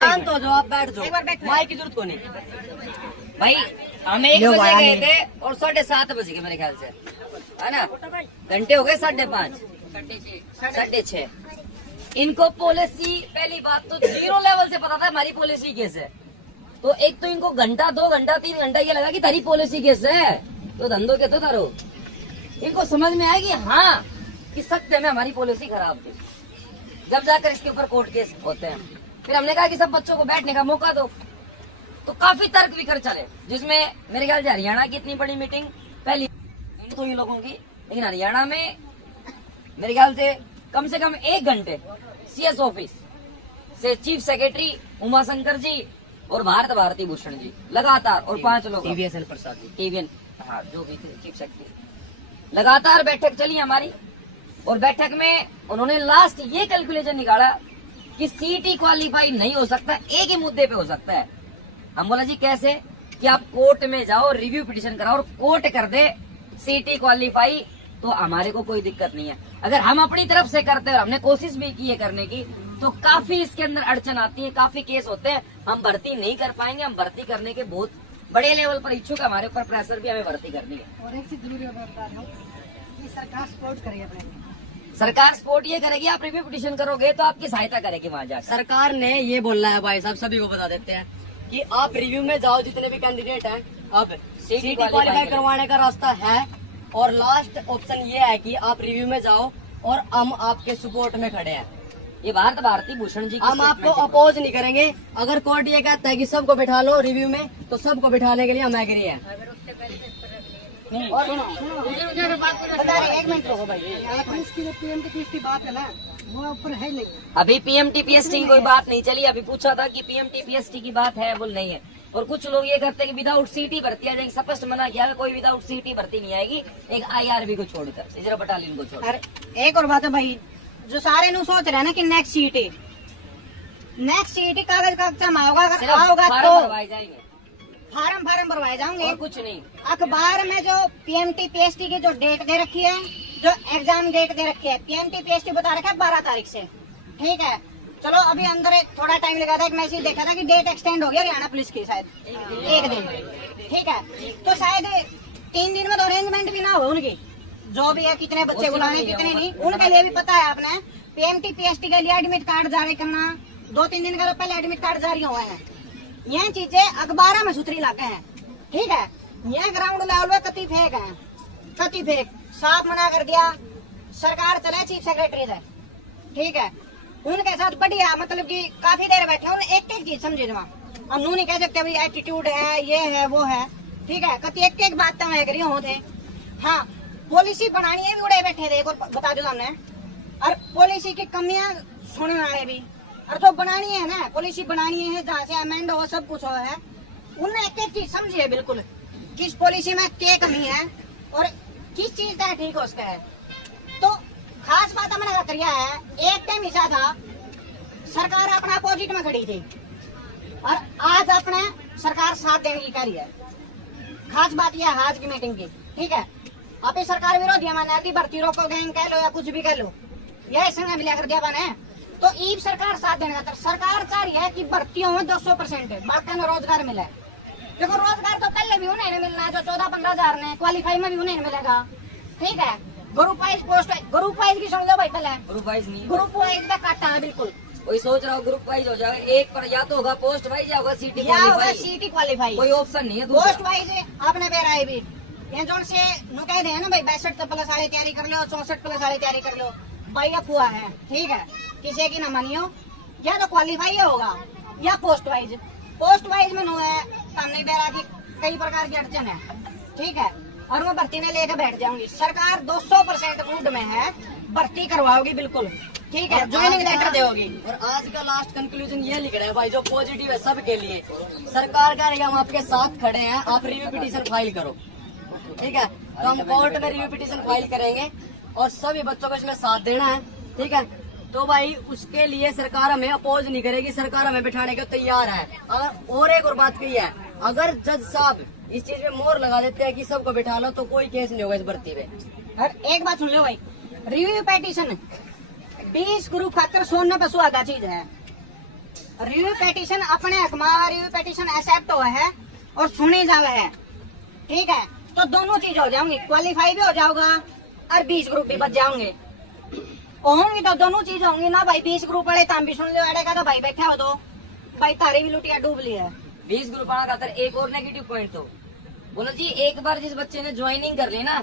शांत हो जाओ, आप बैठ जाओ, माइक की जरूरत को नहीं भाई। हम 1 बजे गए थे और 7:30 बज गए मेरे ख्याल से, है ना? घंटे हो गए 5:30, 6:30। इनको पॉलिसी, पहली बात तो 0 लेवल से पता था हमारी पॉलिसी कैसे है। तो एक तो इनको घंटा 2 घंटा 3 घंटा ये लगा कि तारी पॉलिसी कैसे है, तो धंधो के तो तारो। इनको समझ में आया कि हाँ, कि सत्य में हमारी पॉलिसी खराब थी। जब जाकर इसके ऊपर कोर्ट केस होते हैं, फिर हमने कहा कि सब बच्चों को बैठने का मौका दो। तो काफी तर्क वितर्क चले, जिसमें मेरे ख्याल से हरियाणा की इतनी बड़ी मीटिंग पहली तो इन लोगों की, लेकिन हरियाणा में मेरे ख्याल से कम 1 घंटे CS ऑफिस से चीफ सेक्रेटरी उमाशंकर जी और भारती भूषण जी लगातार, और 5 लोग TVN प्रसाद जी, TVN, हाँ, जो भी थे चीफ सेक्रेटरी, लगातार बैठक चली हमारी। और बैठक में उन्होंने लास्ट ये कैलकुलेशन निकाला कि CET क्वालिफाई नहीं हो सकता, एक ही मुद्दे पे हो सकता है। हम बोला जी कैसे? कि आप कोर्ट में जाओ, रिव्यू पिटीशन कराओ और कोर्ट कर दे CET क्वालिफाई, तो हमारे को कोई दिक्कत नहीं है। अगर हम अपनी तरफ से करते हैं, हमने कोशिश भी की है करने की, तो काफी इसके अंदर अड़चन आती है, काफी केस होते हैं, हम भर्ती नहीं कर पाएंगे। हम भर्ती करने के बहुत बड़े लेवल पर इच्छुक है, हमारे ऊपर प्रेशर भी, हमें भर्ती करनी है। और एक चीज जरूरी बता रहा हूं कि सरकार सपोर्ट करेगी अपने, सरकार सपोर्ट ये करेगी, आप रिव्यू पिटीशन करोगे तो आपकी सहायता करेगी वहाँ जाकर। सरकार ने ये बोलना है भाई साहब, सभी को बता देते हैं कि आप रिव्यू में जाओ, जितने भी कैंडिडेट हैं, अब CET क्वालिफाई करवाने का रास्ता है। और लास्ट ऑप्शन ये है कि आप रिव्यू में जाओ और हम आपके सपोर्ट में खड़े हैं। ये भारती भूषण जी, हम आपको अपोज नहीं करेंगे। अगर कोर्ट ये कहता है कि सबको बिठा लो रिव्यू में, तो सबको बिठाने के लिए हम एग्री हैं। और बता रहे, 1 मिनट रुको भाई, इसकी जो PMT की बात है ना, वो ऊपर है नहीं। अभी PMT-PST की कोई बात नहीं चली। अभी पूछा था कि PMT-PST की बात है, बोल नहीं है। और कुछ लोग ये करते हैं कि विदाउट CET भर्ती आ जाएगी। स्पष्ट मना किया है, कोई विदाउट CET भर्ती नहीं आएगी, एक IRB को छोड़कर, सिजरा बटालियन को छोड़। अरे एक और बात है भाई, जो सारे नु सोच रहे हैं ना कि नेक्स्ट CET कागज का जमा होगा, अगर आओगा तो भरवाए जाएंगे, फार्म भरवाए जाएंगे, और कुछ नहीं। अखबार में जो PMT-PST की जो डेट दे रखी है, जो एग्जाम डेट दे रखी है, PMT-PST बता रखा है 12 तारीख से, ठीक है। चलो अभी अंदर थोड़ा टाइम लगा था, एक मैसेज देखा था कि डेट एक्सटेंड हो गया हरियाणा पुलिस की, शायद 1 दिन, ठीक है। तो शायद 3 दिन में तो अरेंजमेंट भी ना हो उनकी, जो भी है, कितने बच्चे बुलाने कितने नहीं, उनके लिए भी पता है आपने। PMT-PST के लिए एडमिट कार्ड जारी करना, 2-3 दिन का पहले एडमिट कार्ड जारी हुए हैं। ये चीजें अखबार में सुथरी लाके हैं, ठीक है। ये ग्राउंड लेवल पे कति फेक है, कति फेक, साफ मना कर दिया। सरकार चले चीफ सेक्रेटरी से, ठीक है, उनके साथ बढ़िया, मतलब कि काफी देर बैठे, उन्हें एक चीज समझे जमा। हम नू नहीं कह सकते भाई एटीट्यूड है, ये है, वो है, ठीक है। कति एक बात तो करी होते। हाँ, पॉलिसी बनानी है भी उड़े बैठे थे, एक और बता दो हमने, और पॉलिसी की कमियां सुनने वाले भी, और तो बनानी है ना, पॉलिसी बनानी है, जहाँ से अमेंड हो, सब कुछ हो है, उन्हें एक चीज समझी है बिल्कुल, किस पॉलिसी में क्या कमी है और किस चीज का ठीक हो उसका है। तो खास बात हमने करिया है, एक टाइम ऐसा था सरकार अपना अपोजिट में खड़ी थी, और आज अपने सरकार साथ देने की करी है। खास बात यह है आज की मीटिंग की, ठीक है। आप ही सरकार विरोधी है, मैंने भर्ती रोको गैंग कह लो या कुछ भी कह लो, यह संग मिला कर दिया बने। तो ईब सरकार साथ देने का, सरकार चाह रही है कि भर्तियों में 200% बाकी में रोजगार मिले। देखो रोजगार तो पहले भी उन्हें मिलना है, जो 14-15 हजार ने क्वालिफाई में भी उन्हें मिलेगा, ठीक है। Group wise post, group wise की सुन लो भाई, पहले ग्रुप वाइज नहीं, ग्रुप वाइज का काटा है बिल्कुल। कोई सोच रहा हो ग्रुप वाइज हो जाएगा, एक पर या तो होगा पोस्ट वाइज या होगा CET क्वालिफाई, कोई ऑप्शन नहीं है। पोस्ट वाइज आपने बेराई भी ये जो से नु कह दे ना भाई 62 प्लस वाले तैयारी कर लो, 64 प्लस वाले तैयारी कर लो, भाई अफवाह है, ठीक है। किसी की ना मानियो, या तो क्वालिफाई होगा या पोस्ट वाइज। पोस्ट वाइज में नो है, सामने बेरा की कई प्रकार की अड़चन है, ठीक है, और वो भर्ती में लेकर बैठ जाऊंगी। सरकार 200% मूड में है, भर्ती करवाओगी बिल्कुल, ठीक है, ज्वाइनिंग लेटर दोगी। और आज का लास्ट कंक्लूजन ये लिख रहा है भाई, जो पॉजिटिव है सबके लिए, सरकार कह रही है हम आपके साथ खड़े हैं, आप रिव्यू पिटीशन फाइल करो, ठीक है। तो हम कोर्ट में रिव्यू पिटीशन फाइल करेंगे और सभी बच्चों को इसमें साथ देना है, ठीक है। तो भाई उसके लिए सरकार हमें अपोज नहीं करेगी, सरकार हमें बिठाने के तैयार है। और एक और बात कही है, अगर जज साहब इस चीज में मोहर लगा देते हैं कि सबको बिठा लो, तो कोई केस नहीं होगा इस भर्ती में। और एक बात सुन लो भाई, रिव्यू पिटीशन 20 ग्रुप खाकर सोने पे सुहागा चीज है। रिव्यू पेटिशन अपने हक में रिव्यू पेटिशन एक्सेप्ट हुआ है और सुनी जावे है, ठीक है, तो दोनों चीज हो जाएंगी, क्वालिफाई भी हो जाओगा और 20 ग्रुप भी बच जाओगे। होंगी तो दोनों चीज होंगी ना भाई। 20 ग्रुप वाले ताम भी सुन ले अड़ेगा तो भाई बैठा हो दो भाई तारी भी लुटिया डूब ली है। 20 ग्रुप आना खातर एक और नेगेटिव पॉइंट तो बोलो जी, एक बार जिस बच्चे ने ज्वाइनिंग कर ली ना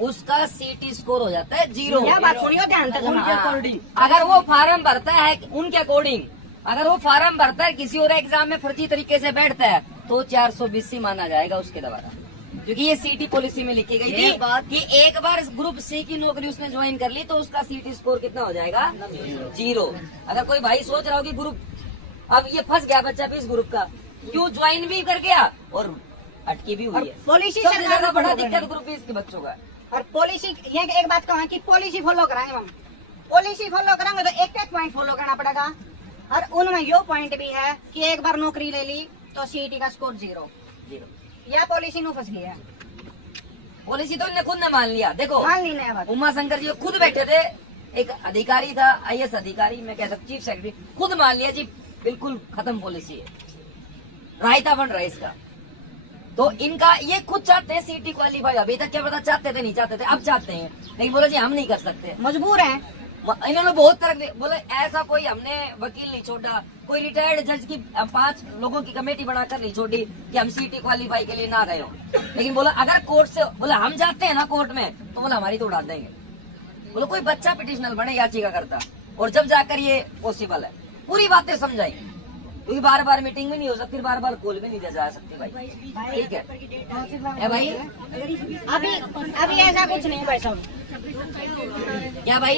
उसका सीटी स्कोर हो जाता है 0। यह बात सुनियो ध्यान से सुनो। उनके अकॉर्डिंग अगर वो फार्म भरता है, उनके अकॉर्डिंग अगर वो फार्म भरता है किसी और एग्जाम में फर्जी तरीके से बैठता है तो 420 माना जाएगा उसके द्वारा, क्योंकि ये सीटी पॉलिसी में लिखी गई थी कि एक बार ग्रुप सी की नौकरी उसने ज्वाइन कर ली तो उसका सीटी स्कोर कितना हो जाएगा 0। अगर कोई भाई सोच रहा हो कि ग्रुप अब ये फंस गया बच्चा 20 ग्रुप का, क्यों ज्वाइन भी कर गया और अटकी भी हुई है। पॉलिसी सबसे ज्यादा बड़ा दिक्कत ग्रुप 20 के बच्चों का। और पॉलिसी ये एक बात कहूँ कि पॉलिसी फॉलो कराएंगे हम, पॉलिसी फॉलो करेंगे तो एक पॉइंट फॉलो करना पड़ेगा और उनमें यो पॉइंट भी है कि एक बार नौकरी ले ली तो सीईटी का स्कोर 0। यह पॉलिसी नु फंस गई है। पॉलिसी तो इन्हें खुद ने मान लिया। देखो मान ली नया बात। उमा शंकर जी खुद बैठे थे, एक अधिकारी था IAS अधिकारी, मैं कह सकता चीफ सेक्रेटरी, खुद मान लिया जी बिल्कुल खत्म पॉलिसी है, रायता बन रहा है इसका। तो इनका ये खुद चाहते हैं सीटी क्वालिफाई। अभी तक क्या पता चाहते थे नहीं चाहते थे, अब चाहते हैं, लेकिन बोला जी हम नहीं कर सकते, मजबूर है। इन्होंने बहुत तरह बोले ऐसा कोई हमने वकील नहीं छोड़ा, कोई रिटायर्ड जज की 5 लोगों की कमेटी बनाकर नहीं छोड़ी कि हम सीटी क्वालिफाई के लिए ना गए हो, लेकिन बोला अगर कोर्ट से बोला हम जाते हैं ना कोर्ट में तो बोला हमारी तो उड़ा देंगे। बोलो कोई बच्चा पिटिशनर बने याचिका करता और जब जाकर ये पॉसिबल है, पूरी बातें समझाई, क्योंकि बार बार मीटिंग भी नहीं हो सकती, बार बार कॉल भी नहीं जा सकती भाई, ठीक है ए भाई। अभी ऐसा कुछ नहीं भाई साहब, क्या भाई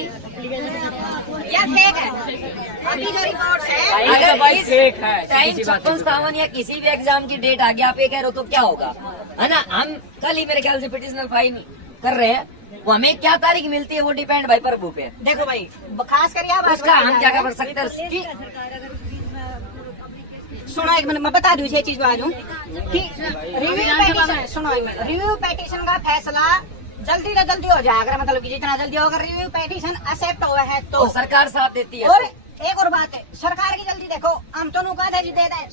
यह फेक है। अभी जो रिपोर्ट है अगर इस टाइम 56 या किसी भी एग्जाम की डेट आ गया आप ये कह रहे हो तो क्या होगा, है ना। हम कल ही मेरे ख्याल से पिटिशनर फाइल कर रहे हैं, वो हमें क्या तारीख मिलती है वो डिपेंड भाई प्रभु पे। देखो भाई खास कर आप उसका हम क्या कर सकते हैं। सुनो एक मिनट मैं बता दूं ये चीज बाजू कि रिव्यू पेटिशन, सुनो रिव्यू पेटिशन का फैसला जल्दी से जल्दी हो जाए, अगर मतलब कि जितना जल्दी होगा रिव्यू पेटिशन एक्सेप्ट हुआ है तो सरकार साथ देती है। और एक और बात है, सरकार की जल्दी देखो, हम तो नुका दे दें,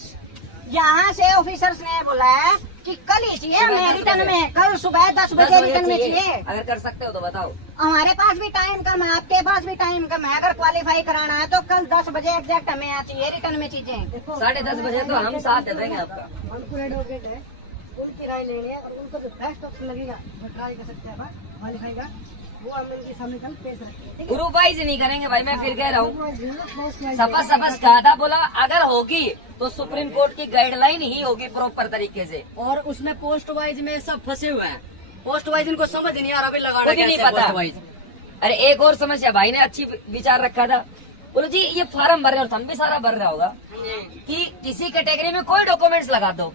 यहाँ से ऑफिसर्स ने बोला है कि कल ही चाहिए हमें रिटर्न में, कल सुबह 10 बजे रिटर्न में चाहिए। अगर कर सकते हो तो बताओ। हमारे पास भी टाइम कम है, आपके पास भी टाइम कम है, अगर क्वालिफाई कराना है तो कल 10 बजे एग्जैक्ट हमें यहाँ चाहिए रिटर्न में चीजें। 10:30 बजे तो हम साथ दे देंगे आपका। एडवोकेट है, उनकी राय लेंगे और उनको जो बेस्ट ऑप्शन लगेगा वो ट्राई कर सकते हैं क्वालिफाई का, वो हम इनके सामने कल पेश रखेंगे। ग्रुप वाइज नहीं करेंगे भाई, मैं फिर कह रहा हूँ सपस कहा था, बोला अगर होगी तो सुप्रीम कोर्ट की गाइडलाइन ही होगी प्रॉपर तरीके से। और उसमें पोस्ट वाइज में सब फंसे हुए हैं, पोस्ट वाइज इनको समझ नहीं आ रहा, अभी लगाना मुझे नहीं पता। अरे एक और समस्या भाई ने अच्छी विचार रखा था, बोलो जी ये फार्म भर रहे हो, हम भी सारा भर रहा होगा कि किसी कैटेगरी में कोई डॉक्यूमेंट्स लगा दो,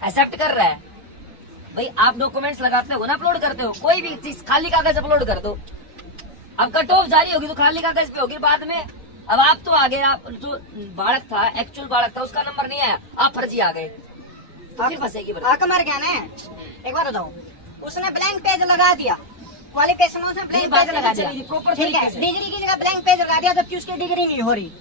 एक्सेप्ट कर रहा है भाई, आप डॉक्यूमेंट्स लगाते हो ना, अपलोड करते हो, कोई भी चीज खाली कागज अपलोड कर दो। अब कट ऑफ जारी होगी तो खाली कागज पे होगी बाद में। अब आप तो आ गए, आप जो बालक था एक्चुअल बालक था उसका नंबर नहीं आया, आप फर्जी आ गए तो फिर फंसेगी। मर गया ना, एक बार बताओ, उसने ब्लैंक पेज लगा दिया, क्वालिफिकेशनों से ब्लैंक पेज लगा दिया, ठीक है, डिग्री की जगह ब्लैंक पेज लगा दिया जबकि उसकी डिग्री नहीं हो रही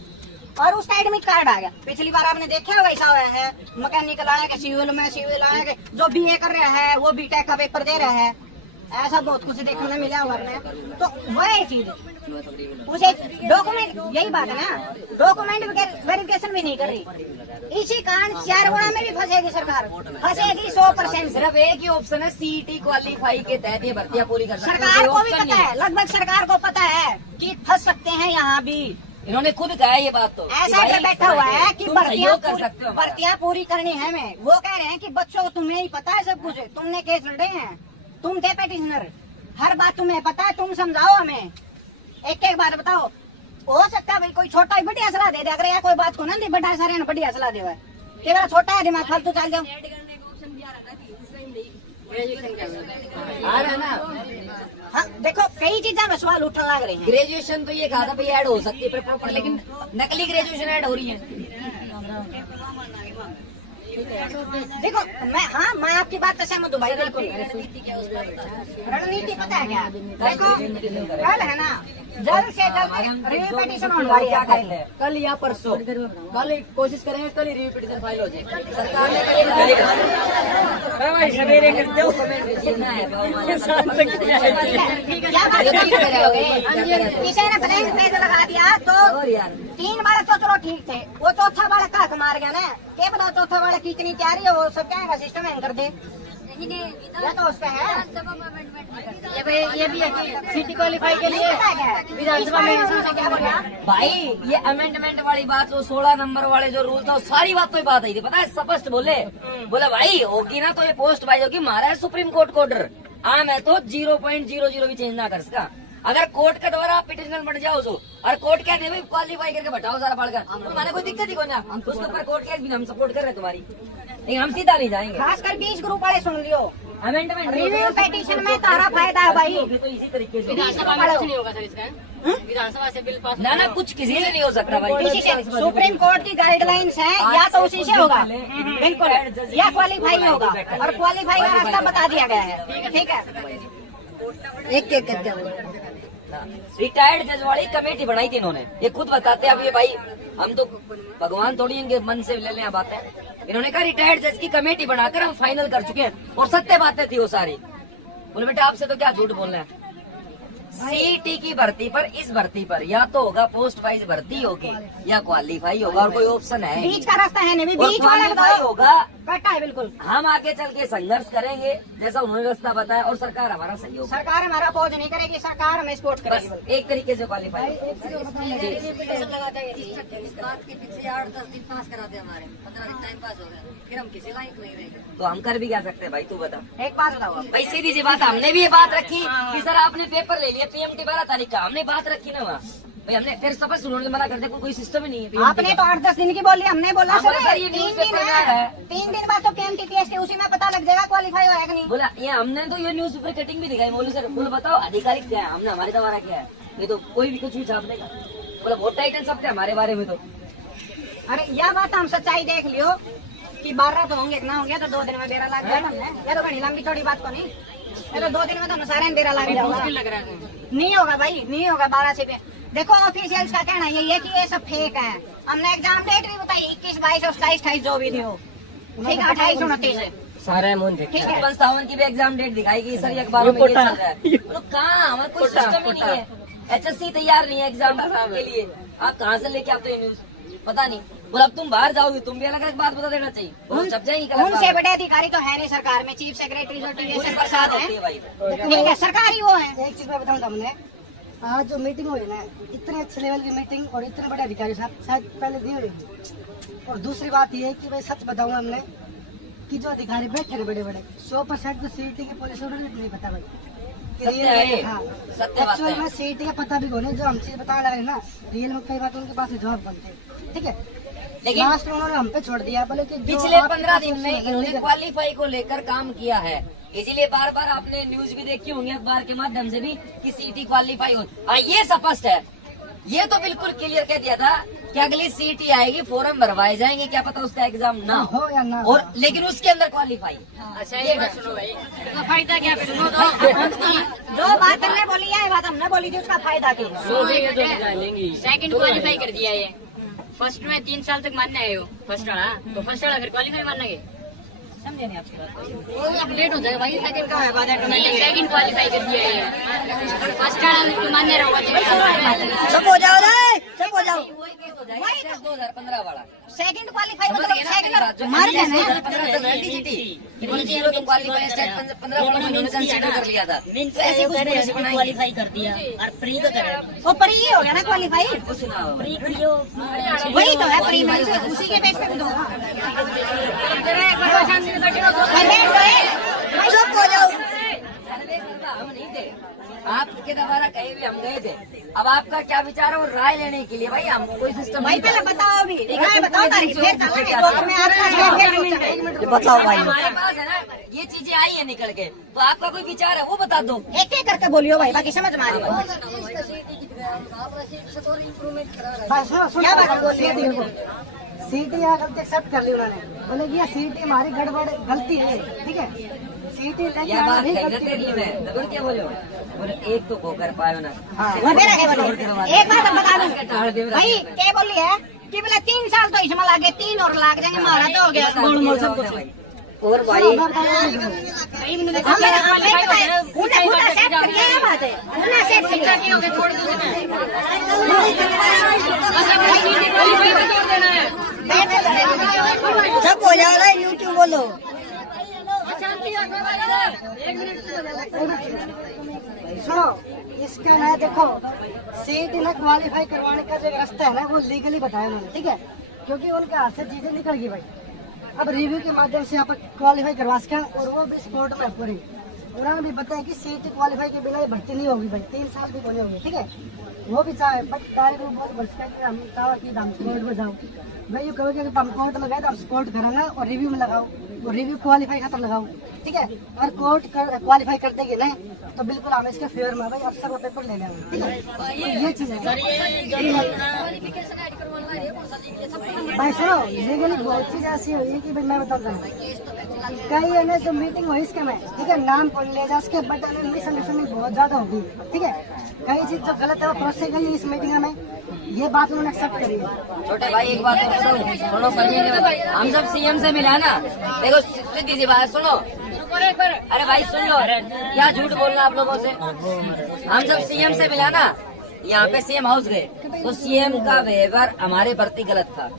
और उसका एडमिट कार्ड आ गया। पिछली बार आपने देखा होगा ऐसा हुआ है, मैकेनिकल आया कि सिविल में, सिविल आया कि जो BA कर रहा है वो BTEC का पेपर दे रहा है, ऐसा बहुत कुछ देखने मिला हुआ है। तो वही चीज उसे डॉक्यूमेंट, यही बात है ना, डॉक्यूमेंट वेरिफिकेशन भी नहीं कर रही, इसी कारण 4 गुना में भी फंसेगी सरकार, फंसेगी 100%। सिर्फ एक ही ऑप्शन है सीटी क्वालिफाई के तहत ये भर्तियां पूरी कर सकते हैं। सरकार को भी पता है, लगभग सरकार को पता है कि फंस सकते हैं यहाँ भी, इन्होंने खुद कहा है ये बात। तो ऐसा जो बैठा हुआ है कि भर्तियां पूरी करनी है हमें, वो कह रहे हैं कि बच्चों तुम्हें ही पता है सब कुछ, तुमने केस लड़े हैं, तुम थे पेटिशनर, हर बात तुम्हें पता है, तुम समझाओ हमें, एक बात बताओ। हो सकता है भाई कोई छोटा ही बढ़िया सलाह दे दे, अगर यहाँ कोई बात को ना दी बड़ा सारे बढ़िया सलाह दे, केवल छोटा है दिमाग फालतू चल जाओ आ रहा है ना। हाँ देखो कई चीजें में सवाल उठने लग रही हैं। ग्रेजुएशन तो ये कहा था भाई ऐड हो सकती है प्रॉपर, लेकिन नकली ग्रेजुएशन ऐड हो रही है। देखो मैं आपकी बात से सहमत हूँ भाई, बिल्कुल। रणनीति पता है क्या? देखो कल है ना, जल्द से जल्द रिव्यू पिटीशन होने वाली है कल या परसों, कल कोशिश करेंगे, कल ही रिव्यू पिटीशन फाइल हो जाए। सरकार ने सवेरे कर दो क्या बात किसी ने ब्लैंक पेज लगा दिया तो 3 बालक तो चलो ठीक थे, वो चौथा बालक का मार गया ना, क्या बताओ चौथा बालक की इतनी तैयारी है, वो सब क्या सिस्टम हैंग कर दे, या तो उसका है ये भी है कि सिटी क्वालिफाई के लिए विधानसभा में क्या बोला भाई, ये अमेंडमेंट वाली बात, वो 16 नंबर वाले जो रूल था, वो सारी बात पे बात आई थी, पता है, स्पष्ट बोले भाई होगी ना तो ये पोस्ट वाइज होगी, मारा है सुप्रीम कोर्ट को ऑर्डर, आम है तो 0.00 भी चेंज ना कर सका, अगर कोर्ट के द्वारा पिटिशन बढ़ जाओ तो, और कोर्ट क्या दे क्वालिफाई करके बैठाओ सारा पढ़कर, तुम्हारे कोई दिक्कत ही को ना, उसके ऊपर कोर्ट केस भी हम सपोर्ट कर रहे तुम्हारी, लेकिन हम सीधा नहीं जाएंगे। खासकर 20 ग्रुप वाले सुन लियो, अमेंडमेंट रिव्यू पिटीशन में तारा फायदा है भाई, तो इसी तरीके से विधानसभा में कुछ नहीं होगा सर इसका, विधानसभा से बिल पास ना कुछ किसी से नहीं हो सकता भाई, किसी से, सुप्रीम कोर्ट की गाइडलाइंस है, या तो उसी से होगा बिल्कुल, या क्वालिफाई होगा, और क्वालिफाई का रास्ता बता दिया गया है, ठीक है। एक एक करके रिटायर्ड जज वाली कमेटी बनाई थी इन्होंने, ये खुद बताते हैं, अब ये भाई हम तो भगवान थोड़ी इनके मन से ले लें बातें, इन्होंने कहा रिटायर्ड जज की कमेटी बनाकर हम फाइनल कर चुके हैं, और सत्य बातें थी वो सारी, बोले बेटा आपसे तो क्या झूठ बोलना है, सीईटी की भर्ती पर, इस भर्ती पर या तो होगा पोस्ट वाइज भर्ती होगी या क्वालिफाई होगा, और कोई ऑप्शन है नहीं, बीच का रास्ता है नहीं, और बीच वाला क्वालिफाई होगा, कट्टा है बिल्कुल। हम आगे चल के संघर्ष करेंगे जैसा उन्होंने रास्ता बताया, और सरकार हमारा सहयोग, सरकार हमारा अपोज नहीं करेगी, सरकार हमें सपोर्ट करेगी, बस एक तरीके से क्वालिफाई। पिटीशन लगाते हैं, इस बात के पीछे 8-10 दिन पास कराते हैं, हमारे 15 दिन टाइम पास हो गया, फिर हम किसी लायक नहीं रहेंगे, तो हम कर भी क्या सकते हैं भाई, तू बता। एक बात बताओ भाई सीधी सी बात, हमने भी ये बात रखी कि सर आपने पेपर ले लिया PMT 12 तारीख का, हमने बात रखी ना वहाँ भाई, हमने फिर सब उन्होंने मना कर दिया, कोई सिस्टम ही नहीं है PMT आपने तो 8-10 दिन की बोली, हमने बोला हाँ, सर सर, ये 3 न्यूज़ दिन पेपर में है, है। 3 दिन बाद तो PMT PST उसी में पता लग जाएगा क्वालिफाई होगा कि नहीं। बोला ये हमने तो ये न्यूज पेपर कटिंग भी दिखाई, बोले सर बोले बताओ आधिकारिक क्या है, हमने हमारे द्वारा क्या है, ये तो कोई भी कुछ भी छाप देगा, बोला वोट टाइटल सब थे हमारे बारे में, तो अरे यह बात हम सच्चाई देख लियो कि 12 तो होंगे, ना होंगे तो 2 दिन में बेरा लग जाएगा हमने, ये तो बड़ी लंबी चौड़ी बात को नहीं, ये तो 2 दिन में तो सारे बेरा लग जाएगा, लग रहा है नहीं होगा भाई, नहीं होगा 12 से भी। देखो ऑफिशियल्स का कहना यही है कि ये सब फेक है, हमने एग्जाम डेट भी बताई 21, 22, 27, 28 जो भी थी हो, ठीक है, 28, 29 सारे मुंह ठीक है। 57 की भी एग्जाम डेट दिखाएगी सर, अखबारों में ये चल रहा है, बोलो कहाँ, हमारा कोई सिस्टम ही नहीं है, HSC तैयार नहीं है एग्जाम के लिए, आप कहाँ से लेके आते हो न्यूज, पता नहीं, बोला अब तुम बाहर जाओगे तुम भी अलग अलग बात बता देना चाहिए, वो छप जाएगी कल उनसे बड़े अधिकारी तो है नहीं सरकार में, चीफ सेक्रेटरी जो TSS प्रसाद होती है है, भाई, ठीक है, सरकारी वो है। एक चीज मैं बताऊँ हमने आज जो मीटिंग हुई ना, इतने अच्छे लेवल की मीटिंग और इतने बड़े अधिकारी साहब शायद पहले नहीं हुई, और दूसरी बात ये है कि भाई सच बताऊँ हमने कि जो अधिकारी बैठे बड़े बड़े 100% तो CET की पॉलिसी नहीं पता भाई, सत्य है ये, सत्य बात एक्चुअल में है। CET का पता भी होने, जो हम चीज बताने लगे ना रियल में कई बात उनके पास जवाब बनते हैं, ठीक है, लेकिन लास्ट में उन्होंने हम पे छोड़ दिया, बोले कि जो पिछले आपके 15 पास दिन में option है, इन्होंने क्वालिफाई को लेकर काम किया है, इसीलिए बार बार आपने न्यूज भी देखी होंगी अखबार के माध्यम से भी कि CET क्वालिफाई हो, ये स्पष्ट है, ये तो बिल्कुल क्लियर कह दिया था कि अगली CET आएगी, फॉर्म भरवाए जाएंगे, क्या पता उसका एग्जाम ना हो, हो या ना हो। और लेकिन उसके अंदर क्वालिफाई। अच्छा ये बात सुनो भाई, इसका फायदा क्या, सुनो तो जो बात हमने बोली है, बात हमने बोली थी, उसका फायदा क्या सेकंड क्वालिफाई कर दिया ये, फर्स्ट में 3 साल तक मानने आए हो, फर्स्ट वाला तो फर्स्ट वाला फिर क्वालिफाई मानेंगे, समझे नहीं आपकी बात, लेट हो जाएगा भाई, सेकंड का है बाद सेकंड क्वालिफाई कर दिया है, फर्स्ट वाला तो मानने रहोगा, चुप हो जाओ रे, चुप हो जाओ। वही केस हो जाएगा 2015 वाला, सेकंड क्वालिफाई समझ मतलब गए ना मेरी बात, जो मार गए ना, 2015 तक LTGT, इन्होंने 0 तो क्वालिफाई स्टेट 15 वाला में इन्होंने कंसीडर कर लिया था, तो ऐसे कुछ पॉलिसी बनाई क्वालिफाई कर दिया और प्री तो करे, वो प्री हो गया ना क्वालिफाई, कुछ ना हो। वही तो है प्री में, उसी के बेस पे भी दूंगा। चुप हो जाओ। सर्वे करता हम नहीं थे, आपके द्वारा कहीं भी हम गए थे, अब आपका क्या विचार है वो राय लेने के लिए, भाई हम कोई सिस्टम भाई पहले बताओ अभी, बताओ तारीख, फिर चलेंगे, तो मैं आपका बताओ भाई, हमारे पास है ना ये चीजें आई है निकल के, तो आपका कोई विचार है वो बता दो। एक एक करके बोलियो भाई, बाकी समझ में आ रही है। क्या बात बोल रही है? सीटी यहाँ गलती एक्सेप्ट कर ली उन्होंने, बोले कि ये सीटी हमारी गड़बड़ गलती है, ठीक है। सीटी लेके क्या आना बात भी है गलती है। मैं तो क्या बोले बोले एक तो होकर पायो ना। वो मेरा है बोलो। एक बात हम बता दूं भाई, क्या बोल रही है कि बोले 3 साल तो इसमें लागे, 3 और लाग जाएंगे, हमारा तो हो गया गोल मोल सब कुछ। और भाई उन्हें खुदा सेट करिए, ये बात है, उन्हें सेट शिक्षा की होगी थोड़ी दूर में। सब हो जा रहा है, यूट्यूब बोलो। सुनो, इसका ना देखो सीटी ना क्वालिफाई करवाने का जो रास्ता है ना वो लीगली बताया उन्होंने, ठीक है, क्योंकि उनके हाथ से चीजें निकल गई भाई। अब रिव्यू के माध्यम से यहाँ पर क्वालिफाई करवा सकें और वो भी स्पोर्ट में पूरी। उन्होंने भी बताया कि सीटी क्वालिफाई के बिना ये भर्ती नहीं होगी भाई, 3 साल भी होने होंगे, ठीक है। वो भी चाहे बट तारीख वो बहुत बचता कि हम चाहे कि हम स्पोर्ट में जाओ भाई, ये कहोगे कि हम कोर्ट में गए तो हम स्पोर्ट कराना और रिव्यू में लगाओ और रिव्यू क्वालिफाई खत्म लगाओ, ठीक है। और कोर्ट क्वालिफाई कर देगी ना तो बिल्कुल हम इसके फेवर में भाई अफसर को पेपर ले लेंगे, ठीक है। तो ये चीज है भाई। सुनो, लीगली बहुत चीज ऐसी हुई है कि भाई मैं बता दूँ, कई है जो मीटिंग हुई इसके में, ठीक है, नाम पढ़ ले जा उसके बट मिसअंडरस्टैंडिंग बहुत ज्यादा होगी, ठीक है। कई चीज जो गलत है वो प्रोसेस गई इस मीटिंग में, ये बात उन्होंने एक्सेप्ट करी है। छोटे भाई एक बात सुनो, हम जब सीएम से मिला ना, देखो सीधी सी बात सुनो, अरे भाई सुन लो, क्या झूठ बोलना आप लोगों से। हम जब सीएम से मिला ना, यहाँ पे सीएम हाउस गए तो सीएम का व्यवहार हमारे प्रति गलत था।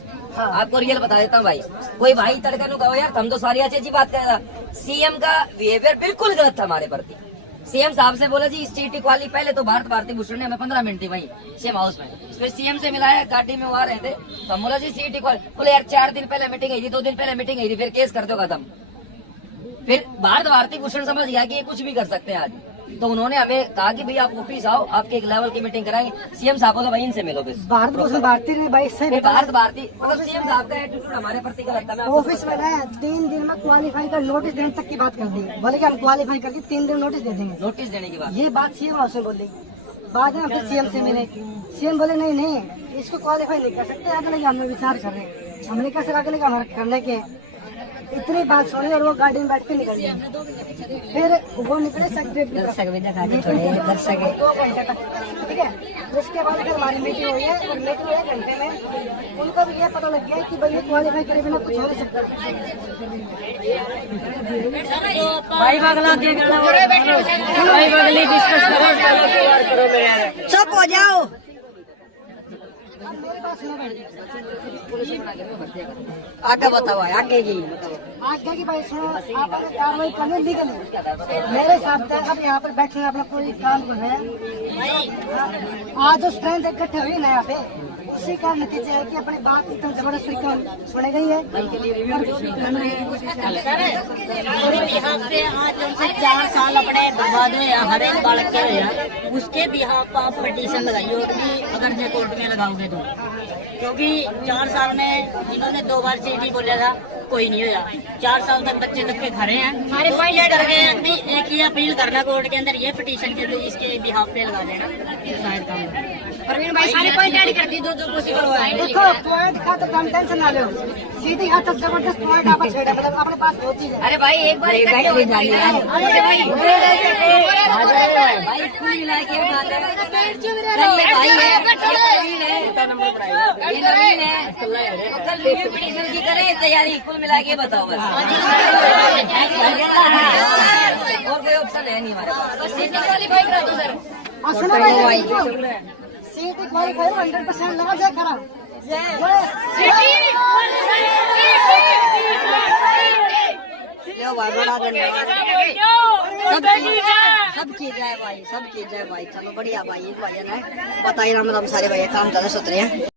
आपको रियल बता देता हूँ भाई, कोई भाई तड़का नु कहो यार, हम तो सारी अच्छी बात करेगा। सीएम का बिहेवियर बिल्कुल गलत था हमारे प्रति। सीएम साहब से बोला जी सीटी क्वाली, पहले तो भारती भूषण ने हमें 15 मिनट थी वहीं सीएम हाउस में, फिर सीएम से मिलाया, गाड़ी में वो आ रहे थे तो हम बोला जी सीटी क्वाली, बोले यार 4 दिन पहले मीटिंग गई थी, 2 दिन पहले मीटिंग गई थी, फिर केस कर दो खत्म। फिर भारती भूषण समझ गया कि ये कुछ भी कर सकते हैं आज, तो उन्होंने हमें कहा कि भाई आप ऑफिस आओ, आपके एक लेवल की मीटिंग कराएंगे। सीएम साहब बोला भाई इनसे मिलो बस। भारती ने भाई सही भारती मतलब सीएम साहब का एटीट्यूड हमारे प्रति गलत था। ऑफिस में ना 3 दिन में क्वालिफाई का नोटिस देने तक की बात कर दी, बोले कि हम क्वालिफाई करके 3 दिन नोटिस दे देंगे। नोटिस देने की बात, ये बात सीएम हाउस में बोली। बाद में फिर सीएम से मिले, सीएम बोले नहीं इसको क्वालिफाई नहीं कर सकते, आगे लगे हम विचार कर रहे हैं। हमने कहा सर आगे लगे हमारे करने के, इतनी बात सुनी और वो गाड़ी में बैठ के निकल गए। फिर वो निकले सेक्रेटरी, 2 घंटे तक, ठीक है। उसके बाद फिर हमारी मीटिंग हुई है और मीटिंग 1 घंटे में उनको भी ये पता लग गया कि भाई ये क्वालिफाई करे बिना कुछ हो नहीं सकता। भाई बगला के भाई बगली डिस्कस करो, चुप हो जाओ। आगे बताओ, आगे की आगे की भाई सुनो, आपने कार्रवाई करनी लीगली मेरे हिसाब से। अब यहाँ पर बैठे अपना कोई काम कर रहे हैं, आज जो स्ट्रेंथ इकट्ठे हुई ना यहाँ पे, उसी का नतीजा है कि अपनी बात इतना जबरदस्त तरीके सुनी गई है। बिहाफ पे आज हमसे 4 साल अपने बर्बाद हुए हैं, हर एक बालक के हुए, उसके बिहाफ आप पिटीशन लगाइए अगर जो कोर्ट में लगाओगे तो, क्योंकि 4 साल में इन्होंने 2 बार सीटी बोला था, कोई नहीं होया। 4 साल तक बच्चे तक के खड़े हैं, सारे पॉइंट कर गए। अभी एक ही अपील करना कोर्ट के अंदर, ये पिटीशन के अंदर इसके बिहाफ पे लगा देना, तो शायद काम। प्रवीण भाई सारे पॉइंट ऐड कर दी, जो पॉसिबल हुआ है। देखो पॉइंट का तो कम टेंशन ना लो, सीधी हाथ तक जबरदस्त पॉइंट आप छेड़ा, मतलब अपने पास बहुत चीज है। अरे भाई एक बार इकट्ठे हो जाइए भाई, कुल मिला के बात है, भाई है, कल रिव्यू पिटीशन की करें तैयारी, कुल मिला के बताओ बस। और कोई ऑप्शन है नहीं हमारे पास, बस सीटी क्वालिफाई करा दो सर। सुनो भाई, सीटी क्वालिफाई 100% लगा जाए करा। लो भाई बड़ा धन्यवाद, सब की जाए भाई, सब की जाए भाई। चलो बढ़िया भाई, इस भाई ने बताइए ना, मतलब सारे भाई काम ज्यादा सोच रहे हैं।